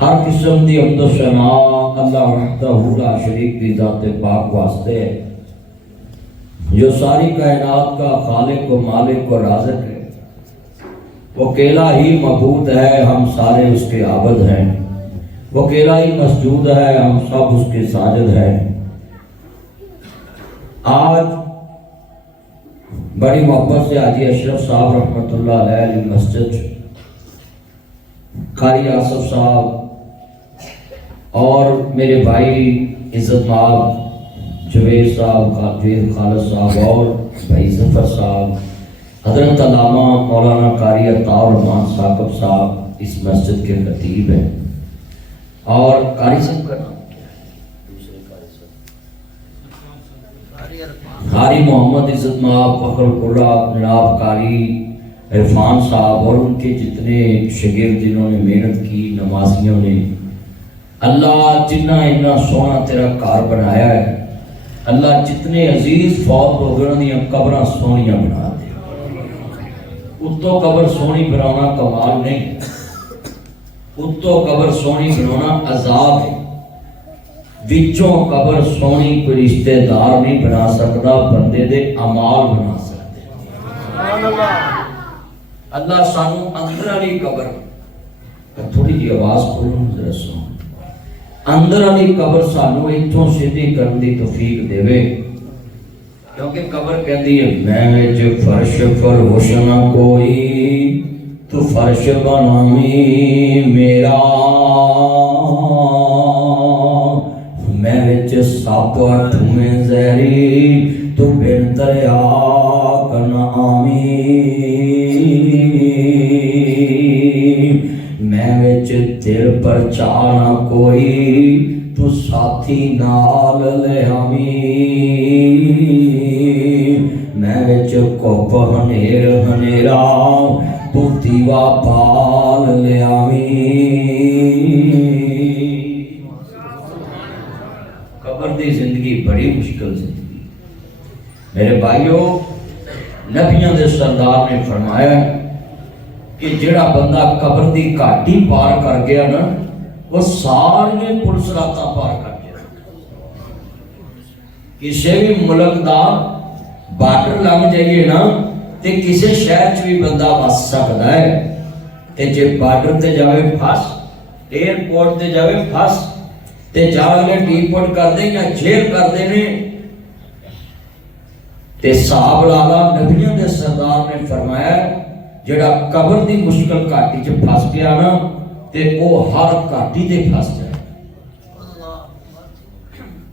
हर किस्म की हमदो सना अल्लाह वहदहू ला शरीक की ज़ात पाक वास्ते है, जो सारी कायनात का खालिक व मालिक व राज़िक है। वो अकेला ही मबूद है, हम सारे उसके आबद हैं। वो अकेला ही मसजूद है, हम सब उसके साजिद हैं। आज बड़ी मोहब्बत से हाजी अशरफ साहब रहमतुल्लाह अलैह मस्जिद, कारी आसफ साहब और मेरे भाई इज्जतमाब जवेद साहब, जवेद खालिद साहब और भाई जफर साहब, हजरत अल्लामा मौलाना कारी अताउर रहमान साकब साहब इस मस्जिद के खतीब हैं। और कारी साहब का नाम कारी मोहम्मद इज्जतमाब फखरुल्लाह जनाब कारी इरफान साहब और उनके जितने शागिर्द जिन्होंने मेहनत की, नमाजियों ने। अल्लाह जिन्ना इन्ना सोहना तेरा घर बनाया है, अल्लाह जितने अजीज फौत हो गए उन्होंने कब्रां सोहनियां बना दे। उत्तों कबर सोहनी बनाना कमाल नहीं, उत्तों कबर सोहनी बनाना अजाब है। विचों कबर सोहनी कोई रिश्तेदार नहीं बना सकता, बंदे दे अमाल बना सकते। अल्लाह सानू अंदर वाली कबर, थोड़ी जी आवाज खोलो जरा सुनो, अंदर वाली कबर सानू इथों सीधी करने की तौफीक देवे। क्योंकि कबर कहती है मैं विच फर्श फरोश ना कोई, तू फर्श बनावी मेरा। मैं विच सप ठुमें जहरी, तू बिन दरिया कना आवी। मैं विच दिल पर चाना कोई, तू साथी नाल ले आवी। मैं विच कुप हनेर हनेरा, तू दीवा पाल ले आवी। कबर दी जिंदगी बड़ी मुश्किल जिंदगी। मेरे भाइयों, नबियों के सरदार ने फरमाया कि जिहड़ा बंदा कबर दी घाटी पार कर गया ना, वो सारे पुलसराता पार कर गया। किसी भी मुल्क का बार्डर लग जाइए ना, तो किसी शहर च भी बंदा वस सकता है। ते जे बार्डर ते जावे फस, एयरपोर्ट ते जावे फस, ते जाके डिपोर्ट कर दे या जेल कर देने, ते साहब लाला नबियों के सरदार ने फरमाया जिहड़ा कबर दी मुश्किल घाटी च फस गया ना, ते वो हर घाटी ते फस जाए।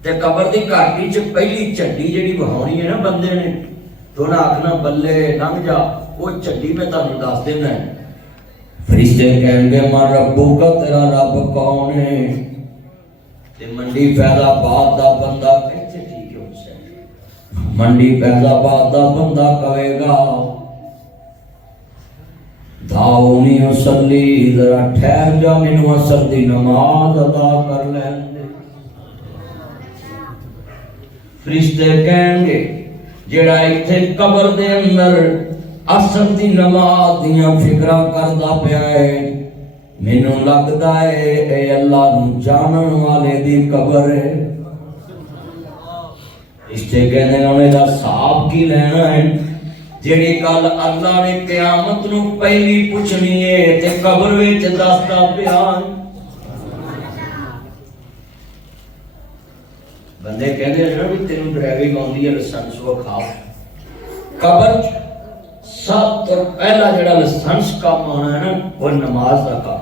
ते कबर दी घाटी च पहली झंडी जिहड़ी बहाउणी है ना बंदे ने, तो उन्हें आखना बल्ले लंघ जा, वो झंडी में तुहानू दस देना है। फरिश्ते कहेंगे मन रब्बू का, तेरा रब कौन है? ते मंडी फैजाबाद दा बंदा कहते ठीक है उनसे, मंडी फैजाबाद दा बंदा कहेगा दाऊनी उसली, जरा ठहर जा, मैनू असर दी नमाज अदा कर लेंदे। फरिश्ते कहेंगे जेड़ा इत्थे कबर दे अंदर असर दी नमाज दियां फिक्रां करदा पिया है, मैनू लगदा है ए अल्लाह नू जानन वाले दी कबर है। इसते कहने उन्हें दा साहब की लेना है, जेड़ी गल अल्लाह ने क़यामत नू पहली पूछनी है ते कबर विच दसदा पिया। बंदे कहते हैं ना भी तेनू ड्राइविंग आउंदी है, लाइसेंस विखा। कबर सब तो पहला जेड़ा लाइसेंस काम आना है ना, वो नमाज का काम।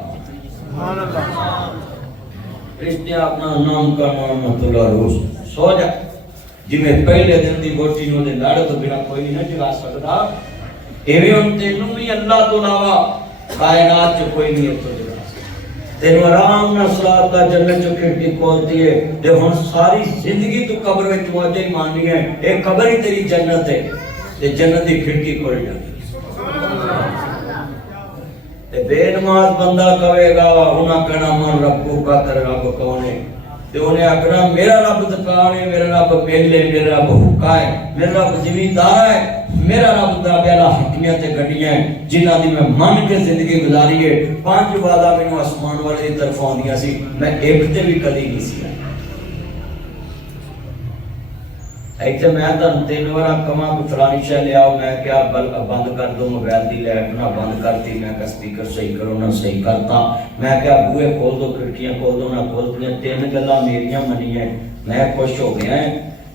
रिश्ते अपना नाम का मोहम्मदुल्लाह रोज सो जा, जिवें पहले दिन दी वोटी नूं दे लड़ तो बिना कोई नहीं जगा सकदा, एवें हुण तेनू भी अल्लाह तो इलावा कायनात च कोई नहीं तो जगा सकदा। तेनू आराम नाल सलात दा जन्नत च खिड़की खोलती है, ते हुण सारी जिंदगी तू कब्र विच मौजे ही माननी है। ए कब्र ही तेरी जन्नत है, ते जन्नत दी खिड़की खोल जाती। ते बेनमाज बंदा कहेगा उन्हें कहना मन रब्बू का, तेरा रब कौन है? ते उन्हें आखना मेरा रब दुकान है, मेरा रब मेले, मेरा रब हुक्का है, मेरा रब जमींदार है। मेरा रब दा प्याला हकमियत ते गड्डियां जिन्हां दी मैं मन के जिंदगी गुजारी है। 5 वादा मैनू आसमान वाले दी तरफ आउंदियां सी, मैं एक ते भी कदी नहीं सी आया। इत्थे मैं तुहानू 3 बार कमा कि फलानी शै ले आओ, मैं क्या बंद कर दो मोबाइल दी लाइट ना बंद करती, मैं क्या स्पीकर सही करो ना सही करता, मैं क्या बूहे खोल दो खिड़कियां खोल दो ना खोल दियां। 3 गल्लां मेरियां मनियां, मैं खुश हो गया है।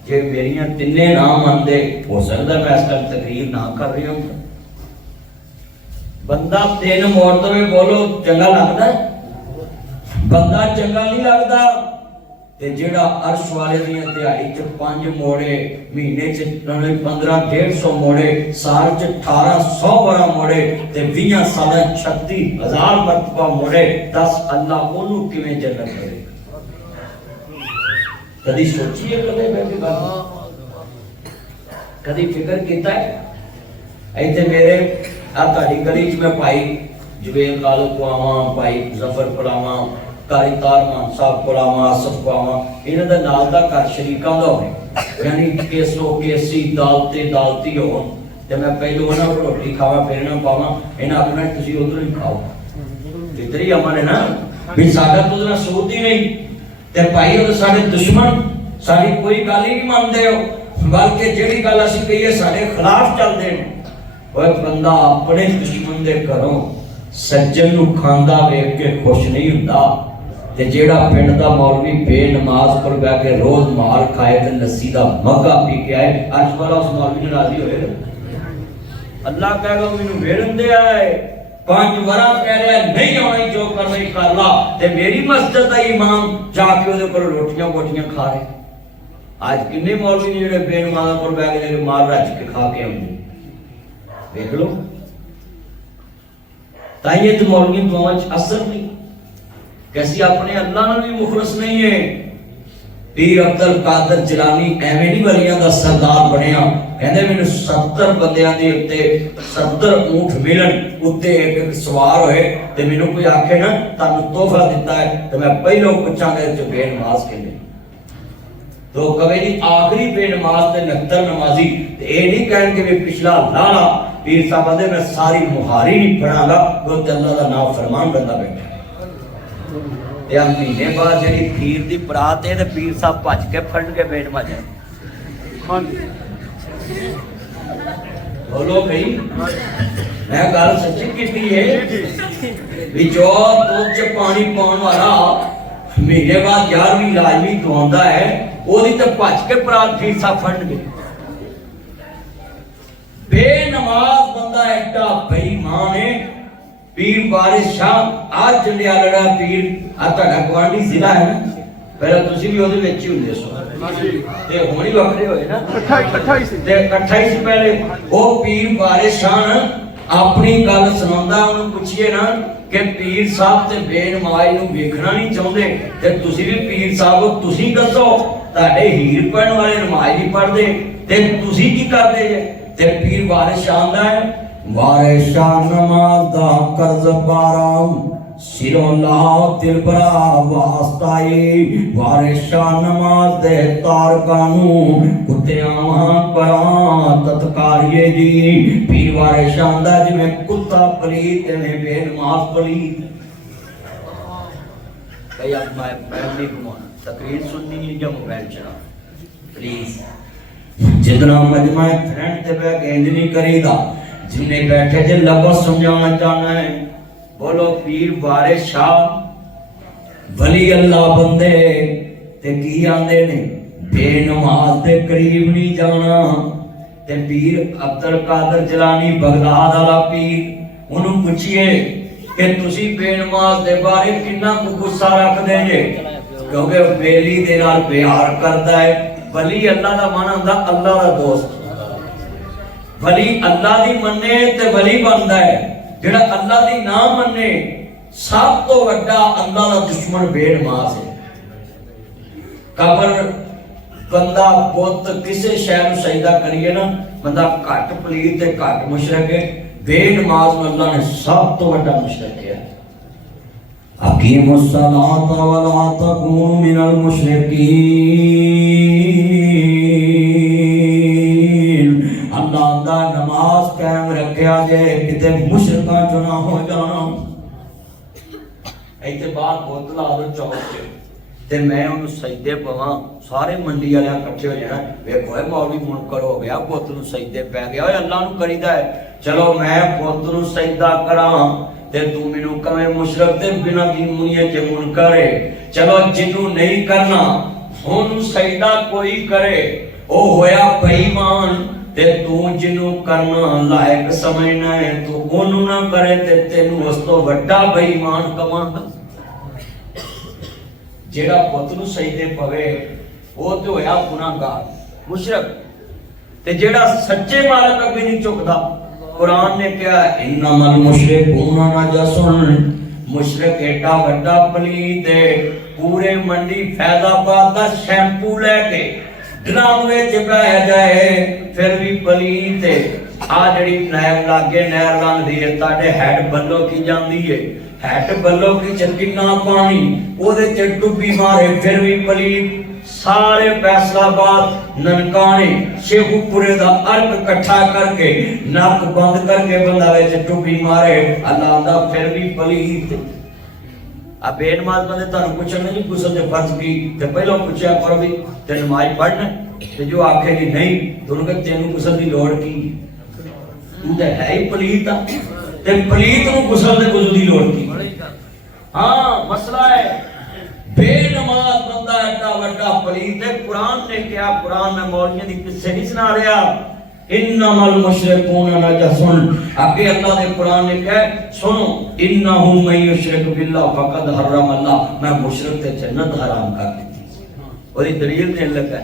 जे मेरियां तिन्ने ना मनदे हो सकदा मैं इस टाइम तकरीर ना कर रही हूं। बंदा 3 मोड़ दे बोलो चंगा लगदा है? बंदा चंगा नहीं लगदा। ते जेड़ा अर्श वाले दी दिहाड़ी च 5 मोड़े, महीने च 1500 मोड़े, साल च 1800 बार मोड़े ते 20 साल 36,000 मरतबा मोड़े, दस अल्लाह ओनू किवें जन्नत देगा? कदी सोची है? कदे बैठे बात कदी फिक्र कीता है? इत्थे मेरे आ तुहाडी गली च मैं भाई जुबेल कालू को आवां, भाई जफर को आवां, कारी तार मान साहब को आवां, आसफ को आवां, इन्हां दा नाल दा घर शरीकां दा होवे, यानी केसो केसी दालते दालती होण ते मैं पहले उन्हां को रोटी खावां फिर इन्हां पावां, इन्हां आखना तुसीं उधर ही खाओ। इधर ही अमन है ना भी साडा तो उधर सूद ही नहीं ते भाई उधर साडे दुश्मन साडी कोई गल ही नहीं मानदे हो, बल्कि जेड़ी गल असीं कहीए साडे खिलाफ चलदे ने। ओए बंदा अपने दुश्मन दे घरों सज्जन नूं खांदा वेख के खुश नहीं हुंदा ते जेड़ा पिंड दा मौलवी बेनमाज पर बैठ के रोज मार खाए ते लस्सी दा मग्गा पी के आए, अज वाला उस मौलवी ने राजी होए? अल्लाह कहेगा मैनू वेड़न दे आए 5 वरा कह रहा नहीं आना, जो कर रही कर ला, ते मेरी मस्जिद दा इमाम जाके ओदे कोल रोटियां बोटियां खा रहे। आज किन्ने मौलवी ने जेड़े बेनमाज पर बैठ के मार रज के खा के आउंदे, देख लो। ताइए तो मौलवी दुआओं च असर नहीं, कैसी अपने अल्लाह नाल भी मुखलस नहीं है। पीर अब्दुल कादर जिलानी एवें नहीं वलियां दा सरदार बनया, कहंदे मैनू 70 बंदियां दे उत्ते 70 ऊंट मिलन, उत्ते एक सवार होए ते मैनू कोई आखे ना तानू तोहफा दिता है ते मैं पहलों पूछांगा इच बेनमाज किने, तो कवे जी आखिरी बेनमाज ते 69 नमाजी, ते ए नहीं कहणगे भी पिछला लाड़ा। पीर साहब आंदे मैं सारी मुहारी नहीं पढ़ांगा, वो ते अल्लाह दा नाम फरमान बंदा बैठा। ते आ महीने बाद जेड़ी पीर दी बरात है ते पीर साहब भज के फड़ के बेट भजे। हां जी बोलो भाई, मैं गल सच्ची कीती है भी जो दूध च पानी पाउण वाला महीने बाद 11वीं लाजमी दवांदा है, ओदी ते भज के बरात पीर साहब फड़ गए। बेनमाज बंदा एडा बेईमान है। पीर वारिस शाह आज जंडियाला पीर आ तुहाडा गवांडी जिला है ना, पहले तुसीं भी ओदे विच ही हुंदे सो ते हुण ही वखरे होए ना, इकट्ठा ही सी पहले। ओ पीर वारिस शाह अपनी गल सुणांदा, उहनूं पुछिए ना कि पीर साहब ते बेनमाज नूं वेखना नहीं चाहुंदे ते तुसीं भी पीर साहब तुसीं दसो तुहाडे हीर पढ़न वाले नमाज नहीं पढ़दे ते तुसीं की करदे जे? ते पीर वारिस शाह आंदा है वारिस शाह नमाज दा कर्ज बाराम सिरों लाओ दिल बरा वास्ताई, वारिस शाह नमाज दे तार कानू कुत्ते आवां परां तत्कारिए जी। पीर वारिस शाह आंदा जिवें कुत्ता पलीत तेवें बेनमाज पलीत। भाई आप मैं नहीं घुमाना, तकरीर सुननी है या मोबाइल चलाना प्लीज। जितना मजमा फ्रेंड ते बैठ के इंज नहीं करीदा, जिन्हें बैठे जे लफ्ज़ समझाना चाहना है। बोलो पीर वारिस शाह वली अल्लाह बंदे ते की आंदे ने बेनमाज दे करीब नहीं जाना। ते पीर अब्दुल कादर जिलानी बगदाद वाला पीर, उन्होंने पूछिए कि तुसी बेनमाज दे बारे कितना गुस्सा रखदे जे, क्योंकि बेली दे नाल प्यार करदा है। वली अल्लाह दा माना हुंदा अल्लाह दा दोस्त, वली अल्लाह दी मन्ने ते वली बनदा है, जेड़ा अल्लाह दी ना मन्ने सब तो वड्डा अल्लाह दा दुश्मन बेनमाज है। कबर बंदा बुत किसी शय नूं सजदा करिए ना, बंदा घट पलीत ते घट मुशरक है, बेनमाज नूं अल्लाह ने सब तो वड्डा मुशरक है। अकीमुस्सलात वला तकूनु मिनल मुशरिकीन, अल्लाह दा रखिया जे किते मुशरकां चो ना हो जाना। इत्थे बाहर बोतल आ दो चौक च ते मैं उन्हें सजदे पवां, सारे मंडी वाले इकट्ठे हो जाना, वेखो मौलवी मुनकर हो गया, पुत्त नूं सजदे पै गया, अल्लाह नूं करीदा है। चलो मैं पुत्त नूं सजदा करां ते तू मैनूं कवें मुशरक ते बिना दी मुनिया च मुनकर है। चलो जिन्नू नहीं करना ओनू सजदा कोई करे ओ होया बेईमान, ते तू जिन्नू करना लायक समझना है तू ओनू ना करे ते तेनू उस तो वड्डा बेईमान कवांगा। जेड़ा पुत्त नूं सजदे पवे वो ते होया गुनाहगार मुशरक, ते जेड़ा सच्चे मालक अगे नहीं झुकदा, कुरान ने कहा इन्नमल मुशरिकूना नजसुन, मुशरिक एडा वड्डा पलीत है, पूरे मंडी फैजाबाद दा शैंपू लेके ड्रम विच बह जाए फिर भी पलीत है। आ जड़ी नहर लागे नहर लंघदी है ताडे हैड बल्लो की जांदी है, हैट बल्लो की किन्ना पानी ओदे च डुब्बी मारे फिर भी पलीत। सारे फैसलाबाद ननकाने शेखुपुरे दा अर्क इकट्ठा करके नक बंद करके बंदा विच डुब्बी मारे, अल्लाह दा फिर भी पलीत। अब बेनमाज बंदे तानू पुछण नहीं गुस्ल दे फर्ज की ते पहलो पूछया करो भी ते नमाज पढ़ना, ते जो आखेगी नहीं तो उन्होंने कहा तेनू गुस्ल दी लोड़ की, तू ते है ही पलीत आ, ते पलीत नूं गुस्ल दे वुजू दी लोड़ की। हां मसला है बेनमाज बंदा एडा वड्डा पलीत है। कुरान ने क्या, कुरान में मौलवियों दी किस्से नहीं सुना रहा, इन्नमल मुशरिकूना नजसुन। आगे अल्लाह ने कुरान ने कहा सुनो इन्नहु मन युशरिक बिल्लाह फकद हर्रम अल्लाह, मैं मुशरिक ते जन्नत हराम कर दी। और ये दलील देने लगा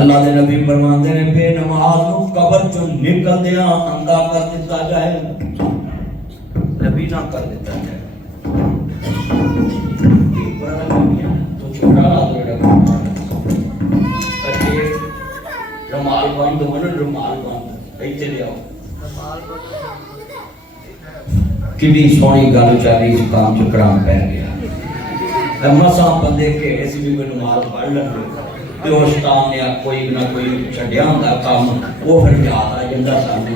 अल्लाह दे नबी फरमाते ने बेनमाज नूं कब्र चों निकलदियां अंधा कर दिता जाए, नबी ना कर दिता जाए। तो छोटा रुमाल बंद हो ना, रुमाल बंद इत्थे ले आओ। कितनी सोहनी गल चली, इस काम च कराम पै गया। मसा बंदे घेरे सी भी रुमाल पढ़ लेंगे तो उस टाइम ने कोई ना कोई छड्डिया हुंदा काम, वो फिर याद आ जांदा सानू।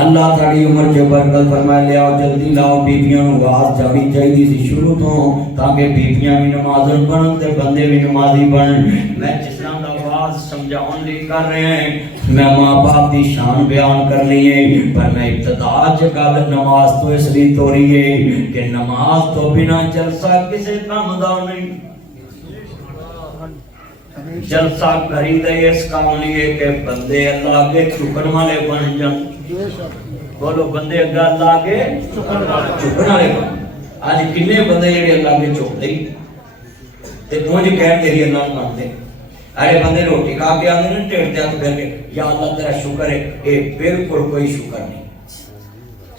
अल्लाह ताड़ी उम्र च बरकत फरमाए, ले आओ जल्दी लाओ, बीबियां नूं आवाज़ जानी चाहिदी सी शुरू तो, ताकि बीबियां भी नमाज़न बनन ते बंदे भी नमाजी बनन। मैं जिस तरह दा आवाज़ समझाउण लई कर रहे हैं, मैं मां बाप दी शान बयान करनी है, पर मैं इब्तिदा च गल नमाज तो इसलिए तोड़ी है कि नमाज तो बिना जलसा किसी काम दा नहीं। जलसा करी दे इस काम लिए कि बंदे अल्लाह के झुकण वाले बन जान। बोलो बंदे अल्लाह के झुकण वाले बन। आज किन्ने बंदे जेडे अल्लाह के झुकदे ते मुझ कह तेरी अल्लाह मानते, अरे बंदे रोटी खा के आंदे ने ढेड़ ते हथ करके या अल्लाह तेरा शुक्र है, ये बिल्कुल कोई शुक्र नहीं।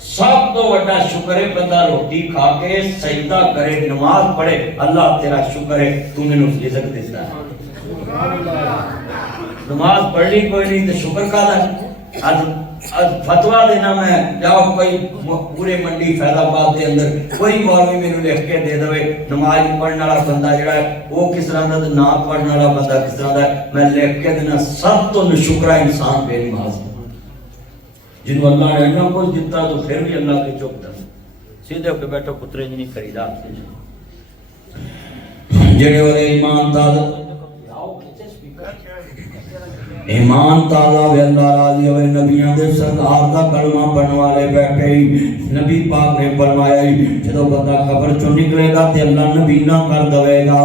सब तो बड़ा शुक्र है बंदा रोटी खा के सजदा करे, नमाज पढ़े, अल्लाह तेरा शुक्र है तू मैनू रिज़्क देता है। नमाज पढ़नी कोई नहीं तो शुक्र का आज फतवा देना मैं, जाओ कोई पूरे मंडी फैजाबाद के अंदर कोई मौलवी मेनू लिख के दे दे नमाज पढ़ने वाला बंदा जड़ा है वो किस तरह का, ना पढ़ने वाला बंदा किस तरह का, मैं लिख के देना। सब तो निशुक्रा इंसान बेनमाज, जिन्होंने अल्लाह ने इतना कुछ दिता तो फिर भी अल्लाह के चुकता सीधे होकर बैठो पुत्रे जी नहीं खरीदा जेड़े वाले ईमान ताला वे अल्लाह राजी होवे। नबियां दे सरदार दा कलमा पढ़न वाले बैठे, नबी पाक ने फरमाया जदों बंदा कब्र चों निकलेगा ते अल्लाह नबी ना कर देगा,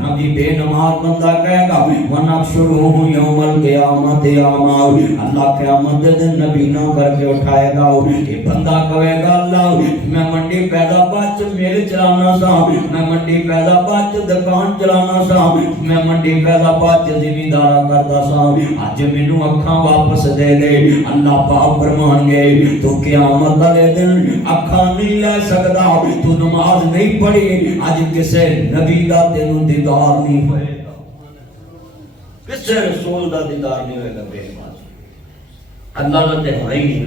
ना जी बेनमाज बंदा कहेगा वनहशुरुहु यौमल क़ियामत आमा, अल्लाह क़यामत दे दिन नबी ना करके उठाएगा। ये बंदा कहेगा अल्लाह मैं मंडी फैजाबाद च मेल चलाना सा, मैं मंडी फैजाबाद च दुकान चलाना सा, मैं मंडी फैजाबाद च जिमीदारा करदा सा, आज मैनू अखां वापस दे दे। अल्लाह पाक फरमाएंगे तू क़यामत वाले दिन अखां नहीं ले सकदा, तू नमाज नहीं पढ़ी, आज किसे नबी दा तेनू दीदार नहीं होएगा, किसे रसूल दा दीदार नहीं होएगा। बेनमाज अल्लाह दा ते होना ही नहीं।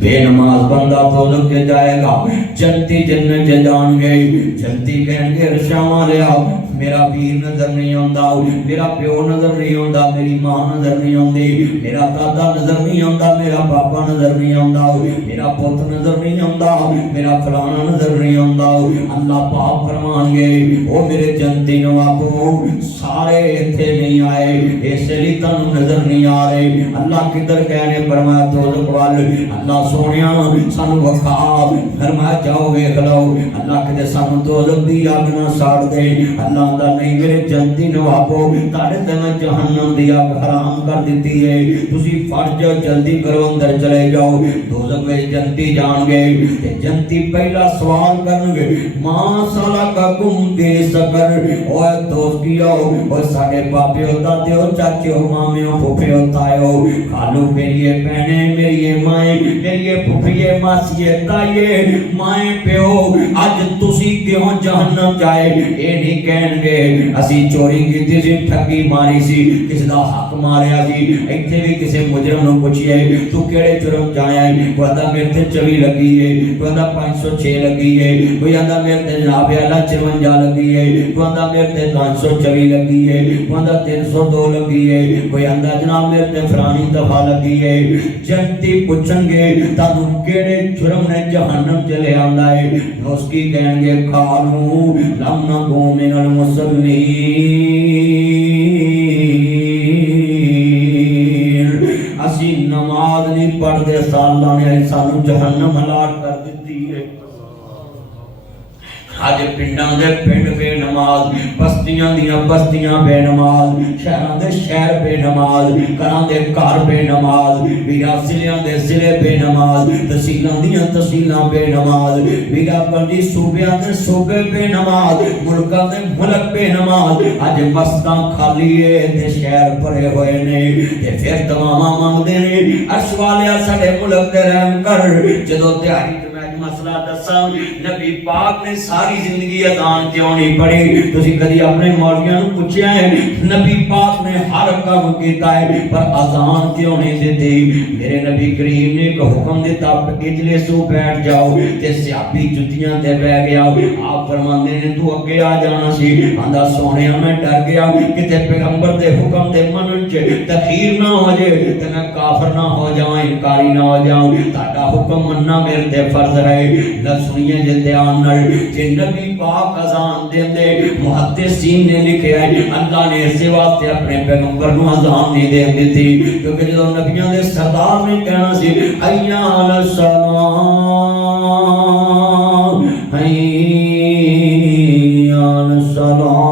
बेनमाज बंदा तो लग के जाएगा, जन्नती जन्नत जाएंगे, जन्नती कहेंगे रशावां ले आओ, मेरा वीर नजर नहीं आता, मेरा प्यो नजर नहीं आता, मेरी मां नजर नहीं आती, मेरा दादा नजर नहीं आता, मेरा पापा नजर नहीं आता, मेरा पुत नजर नहीं आता, मेरा फलाना नजर नहीं आता। अल्लाह पाक फरमाएंगे ओ मेरे जनती नवाबो सारे इत्थे नहीं आए, इसलिए तुहानू नजर नहीं आ रहे। अल्लाह किधर कहने फरमाया दोज़ख वाल। अल्लाह सोनिया सानू वखा फरमाया जाओ वेख लो। अल्लाह कहते सानू दोज़ख दी अग ना साड़ दे। अल्लाह दा नहीं मेरे जनती नवाबो तुहाडे ते मैं जहन्नम दी अग हराम कर दित्ती है, तुसी फट जाओ जल्दी करो अंदर चले जाओ। दोज़ख विच जनती जाणगे ते जनती पहला सवाल करनगे मां साला का गुम दे सकर। ओए दोस्तियो ओए साडे बापियो दादियो चाचियो मामियो फुफियो तायो खालू मेरिए बहने मेरिए माए मेरिए फुफिए मासीए ताये माए प्यो अज तुसी क्यों जहन्नम जाए। ये नहीं कहणगे असी चोरी कीती सी, ठगी मारी सी, किसी दा हक मारिया सी। इत्थे भी किसी मुजरम नूं पुछिए तू केड़े जुर्म जाया है, कोई आंदा मेरे ते 24 लगी है, कोई आंदा 506 लगी है, कोई आंदा मेरे ते जनाब अल्लाह 54 लगी है, कोई आंदा मेरे ते 524 लगी है, कोई आंदा 302 लगी है, कोई आंदा जनाब मेरे ते फलानी दफा लगी है। जनती पुछणगे तानू केड़े जुर्म ने जहन्नम च ले आंदा है। उसकी कहणगे खालू लम नकू मिनल मुसल्लीन, असी नमाज नहीं पढ़दे सालां ने सानू जहन्नम हलाल कर दित्ती है। अज पिंडां दे पिंड बेनमाज, बस्तियां दियां बस्तियां बेनमाज, शहरां दे शहर बेनमाज, घरां दे घर बेनमाज, वीरा जिलियां दे जिले बेनमाज, तहसीलां दियां तहसीलां बेनमाज, वीरा पंडी सूबियां दे सूबे बेनमाज, मुल्कां दे मुल्क बेनमाज। अज मस्तां खाली है ते शहर भरे होए ने ते फिर दवावां मंगदे ने अर्श वालिया साडे मुल्क ते रहम कर। जदों दिहाड़ी मसला दसा नबी पाक ने सारी जिंदगी अजान क्यों नहीं पढ़ी? तुसी कदी अपने मौलवियां नूं पुछया है? नबी पाक ने हर काम कीता है पर अजान क्यों नहीं देती? मेरे नबी करीम ने एक हुक्म दिता इजलिसो बैठ जाओ ते सियाबी जुतियां ते बैठ गया। आप फरमांदे ने तू अगे आ जाना सी। आंदा सोहणिया मैं डर गया किते पैगंबर दे हुक्म दे मनन च तखीर ना हो जाए ते मैं काफिर ना हो जावां, इनकारी ना हो जाऊं। ताड़ा हुक्म मनना मेरे ते फर्ज है। न सुनिए जे ध्यान नाल जे नबी पाक अजान देंदे मुहद्दिसीन ने लिखया है अल्लाह ने इस वास्ते अपने पैगंबर नूं अजान नहीं देन दित्ती क्योंकि जदों नबियां दे सरदार ने कहना सी हय्या अला सलाम हय्या अला सलाम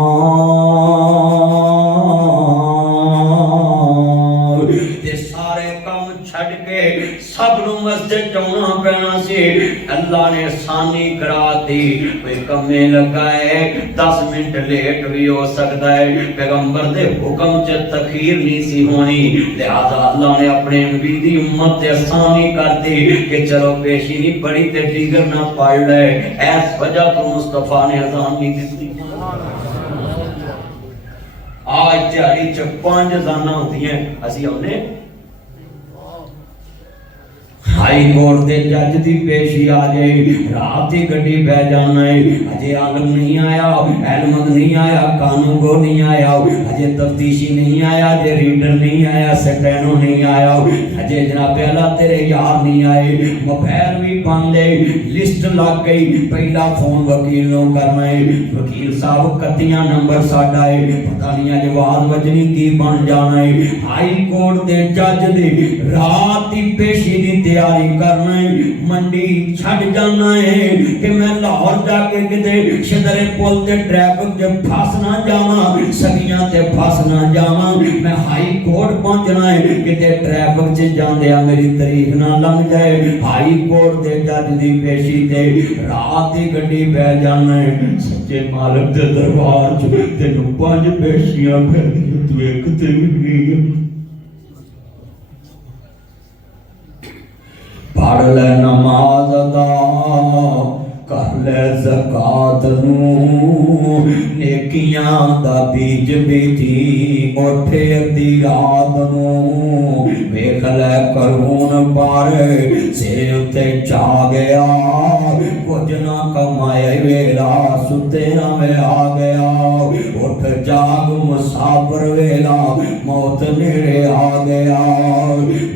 ते सारे काम छड़ के सब नूं मस्जिद जाना पैना सी। अल्लाह ने आसानी करा दी। कोई कमे लगा है 10 मिनट लेट भी हो सकता है, पैगंबर दे हुक्म च तखीर नहीं सी होनी। लिहाजा अल्लाह ने अपने नबी दी उम्मत ते आसानी कर दी कि चलो पेशी नहीं पड़ी ते डिगर ना पढ़ ले। इस वजह तो मुस्तफा ने अजान नहीं दी। आज दिहाड़ी च 5 अजाना होंदियां, असी आउने हाई कोर्ट दे जज दी पेशी आ जाए, रात की गड्डी बह जाना है, अजे आलम नहीं आया, एलमद नहीं आया, कानून को नहीं आया, अजे तफ्तीशी नहीं आया, अजे रीडर नहीं आया, स्टेनो नहीं आया, अजे जनाब अल्लाह तेरे यार नहीं आए, मोबाइल भी बंद है, लिस्ट लग गई, पहला फोन वकील नो करना है, वकील साहब 31 नंबर साडा है, पता नहीं अज आवाज वजनी की बन जाना है। हाई कोर्ट दे जज दे रात की पेशी दी तैयारी करना है, मंडी छड़ जाना है कि मैं लाहौर जाके किते शदरे पुल ते ट्रैफिक च फस ना जावां, सगियां ते फस ना जावां। मैं हाई कोर्ट पहुंचना है किते ट्रैफिक च जांदिया मेरी तारीख ना लंघ जाए। हाई कोर्ट दे जज दी पेशी ते रात दी गड्डी बह जाना है। सच्चे मालिक दे दरबार च तैनूं 5 पेशियां पैंदियां, तू एक ते भी नहीं। पढ़ ले नमाज अदा कर ले ज़कात नूं नेकियां दा बीज बीजी उठे अद्धी रात नूं वेख ले करून पर सिर उत्ते चा गया कुछ ना कमाए वेला सुते ना में आ गया उठ जाग मुसाफिर वेला मौत नेड़े आ गया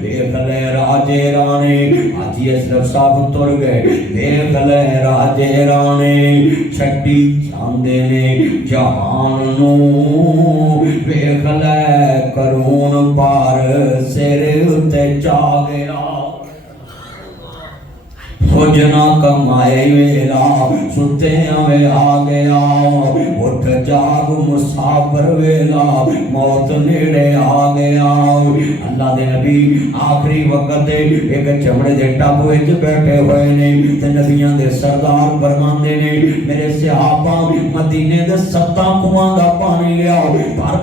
वेख ले राजे राणे आज ये सिर्फ साहब तुर गए वेख ले राजे राणे छड्डी जांदे ने जहान नूं वेख ले करून पार सिर उत्ते चा गया कुछ ना कमाए वेला सुते में आ गया उठ जाग मुसाफिर वेला मौत नेड़े आ गया अल्लाह दे नबी आखिरी वक्त एक चमड़े दे टब विच बैठे हुए ने ते नबियां दे सरदार फरमांदे ने मेरे सहाबा मदीने दे 7 कुआं दा पानी लियाओ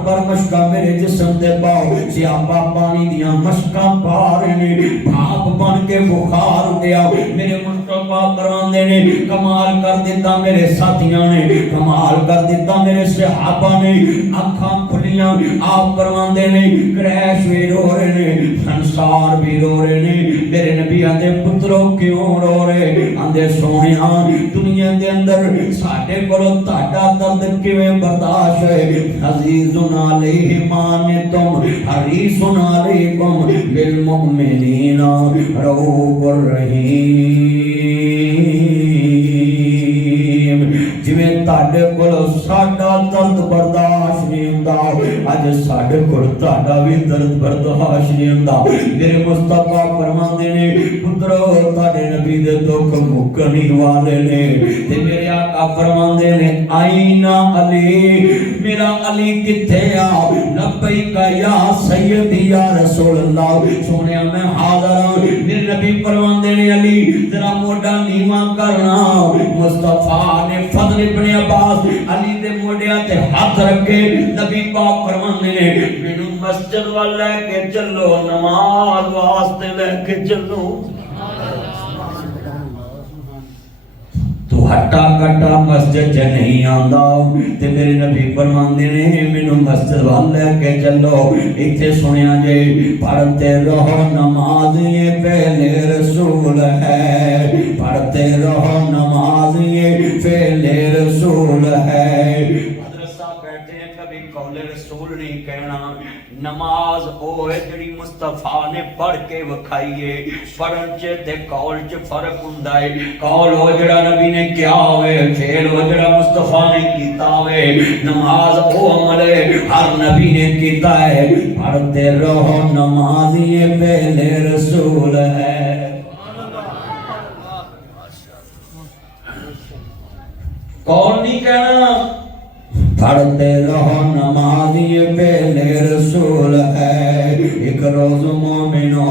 भर मशका मेरे जिस्म ते पाओ सहाबा पानी दियां मशका पा रहे ने भाप बन के बुखार गया मेरे मुस्तफा फरमांदे ने कमाल कर दिता मेरे साथियां ने कमाल कर दिता मेरे सहाबा ने अखां खुलियां आप फरमांदे ने क्रैश भी रो रहे ने अंसार भी रो रहे ने मेरे नबियां दे पुत्रों क्यों रो रहे आंदे सोनिया दुनिया दे अंदर साडे कोलों ताड़ा दर्द किवें बर्दाश्त है अजीजुन अलैहि मानितुम हरीसुन अलैकुम बिल मुमिनीना रऊफुर रहीम जिवें ताडे कोलों साडा दर्द बर्दाश्त नहीं हुंदा अज साडे कोल ताडा भी दर्द बर्दाश्त नहीं हुंदा मेरे मुस्तफा फरमांदे ने पुत्रो ताडे नबी दे दुख मुक्कने वाले ने ते मेरे आका फरमांदे ने आईना अली मेरा अली किथे आ लब्बैक या सैयदी या रसूल अल्लाह सोनिया मैं हाज़िर हूं मेरे नबी फरमांदे ने अली जरा मोढा नीवा करना मुस्तफा ने फजल इब्न अब्बास अली दे मोढियां ते हाथ रखे नबी पाक फरमांदे ने मैनू मस्जिद वाल लेके चलो नमाज वास्ते लेके चलो हट्टा कट्टा मस्जिद च नहीं आंदा ते मेरे नबी फरमांदे ने मैनू मस्जिद वाल लेके चलो इत्थे सुनिया जे पढ़ते रहो नमाज ये पहले रसूल है पढ़ते रहो नमाज ये पहले रसूल है मदरसा बैठे हैं कभी कौले रसूल नहीं कहना नमाज ओ है जिहड़ी मुस्तफा ने पढ़ के विखाई पढ़न च ते कौल च फर्क हुंदा है कौल हो जिहड़ा नबी ने किया होवे फेल हो जिहड़ा मुस्तफा ने कीता होवे नमाज ओ अमल है हर नबी ने कीता है पढ़ते रहो नमाज ये पहले रसूल है कौन नहीं कहना पढ़ते रहो नमाज ये पहले रसूल है एक रोज मोमिनो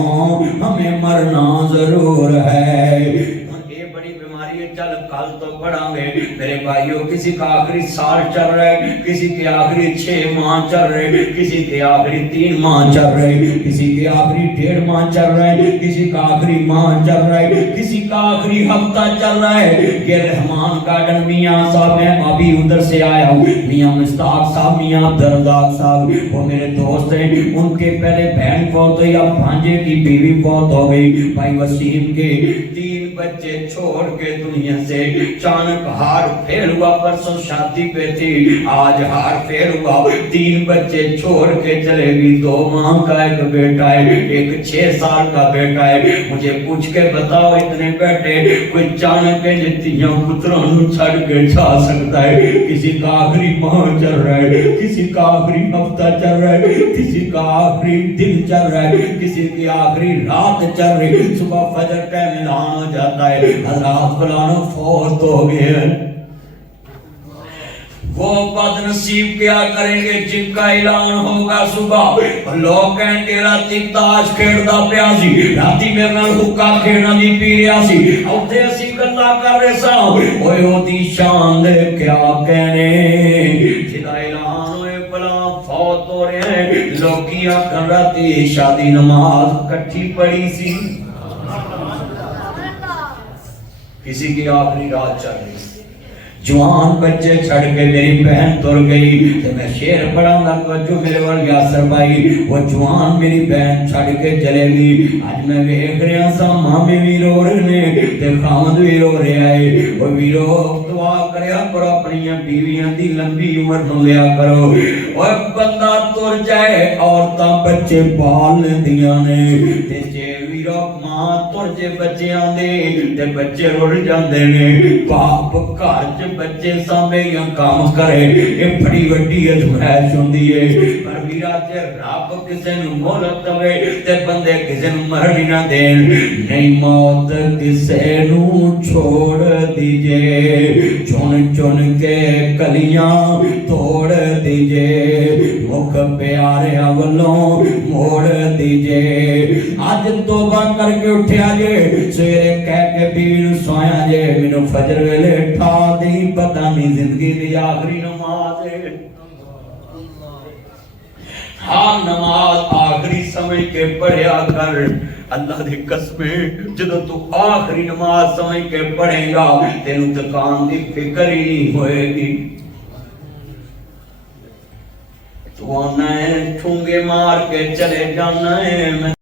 हमें मरना जरूर है ये बड़ी बीमारी है चल कल तो पढ़ांगे मेरे भाइयों किसी का आखिरी साल चल रहा है किसी के आखिरी 6 माह चल रहे किसी के आखिरी 3 माह चल रहे किसी के आखिरी 1.5 माह चल रहा है किसी का आखिरी माह चल रहा है किसी का आखिरी हफ्ता चल रहा है ये रहमान गार्डन मियां साहब मैं अभी उधर से आया हूँ मियां मुश्ताक साहब मियां अब्दुर्रज़ाक साहब वो मेरे दोस्त हैं उनके पहले बहन फौत हुई अब भांजे की बीवी फौत हो गई भाई वसीम के 3 बच्चे छोड़ के दुनिया से अचानक हार फेर हुआ परसों शादी पे थी आज हार फेर हुआ 3 बच्चे छोड़ के चलेगी 2 माह का एक बेटा है एक 6 साल का बेटा है मुझे पूछ के बताओ इतने बेटे कोई अचानक जितियां पुत्रों छड़ के जा सकता है किसी का आखिरी माह चल रहा है किसी का आखिरी हफ्ता चल रहा है किसी का आखिरी दिन चल रहा है किसी की आखिरी रात चल रही सुबह फजर टाइम ऐलान हो जाता है हज़रात फलाना फौत हो गए वो बदनसीब क्या करेंगे जिनका ऐलान होगा सुबह और लोग कहेंगे राती ताश खेड़दा पिया सी राती मेरे नाल हुक्का खेड़ना दी पी रिया सी उत्थे असीं गल्लां कर रहे सां ओए ओदी शान दे क्या कहने जिदा ऐलान होए भला फौत हो रहे हैं लोकी आखन राती शादी नमाज इकट्ठी पढ़ी सी किसी की आखिरी रात चल रही, जवान बच्चे छड़ के मेरी बहन तुर गई, तो मैं शेर पढ़ाऊंगा जो मेरे वाल यासर भाई, वो जवान मेरी बहन छड़ के चलेगी। आज मैं वेख रहा सा मामे भी रो रहे ने ते खामद भी रो रहा है। वो वीरो दुआ करया करो अपनी बीवियां दी लंबी उम्र नु लिया करो। और बंदा तुर जाए औरतां बच्चे पाल लेंदियां ने, ते जे वीरो मां तुर जे बच्चियां दे ते बच्चे रुड़ जांदे ने। बाप घर च बच्चे सामने या काम करे, ये बड़ी वड्डी अजमाइश हुंदी है। पर वीरा जे रब किसे नु मोहलत दवे ते बंदे किसे नु मरण ही ना देन। नहीं मौत किसे नु छोड़ दीजे, चुन चुन के कलियां तोड़ दीजे, मुख प्यारे वल्लों मोड़ दीजे। अज तौबा करके उठिया जे, सवेरे कह के बीवी नु सोया जे मैनू फजर वेले ठा दी, पता नहीं जिंदगी दी आखिरी नमाज है। हाँ नमाज आखिरी समझ के पढ़िया कर। अल्लाह दी कसम जदों तू आखिरी नमाज समझ के पढ़ेगा तेनू दुकान दी फिक्र ही नहीं होएगी। तू आना है ठूंगे मार के चले जाना है, मैं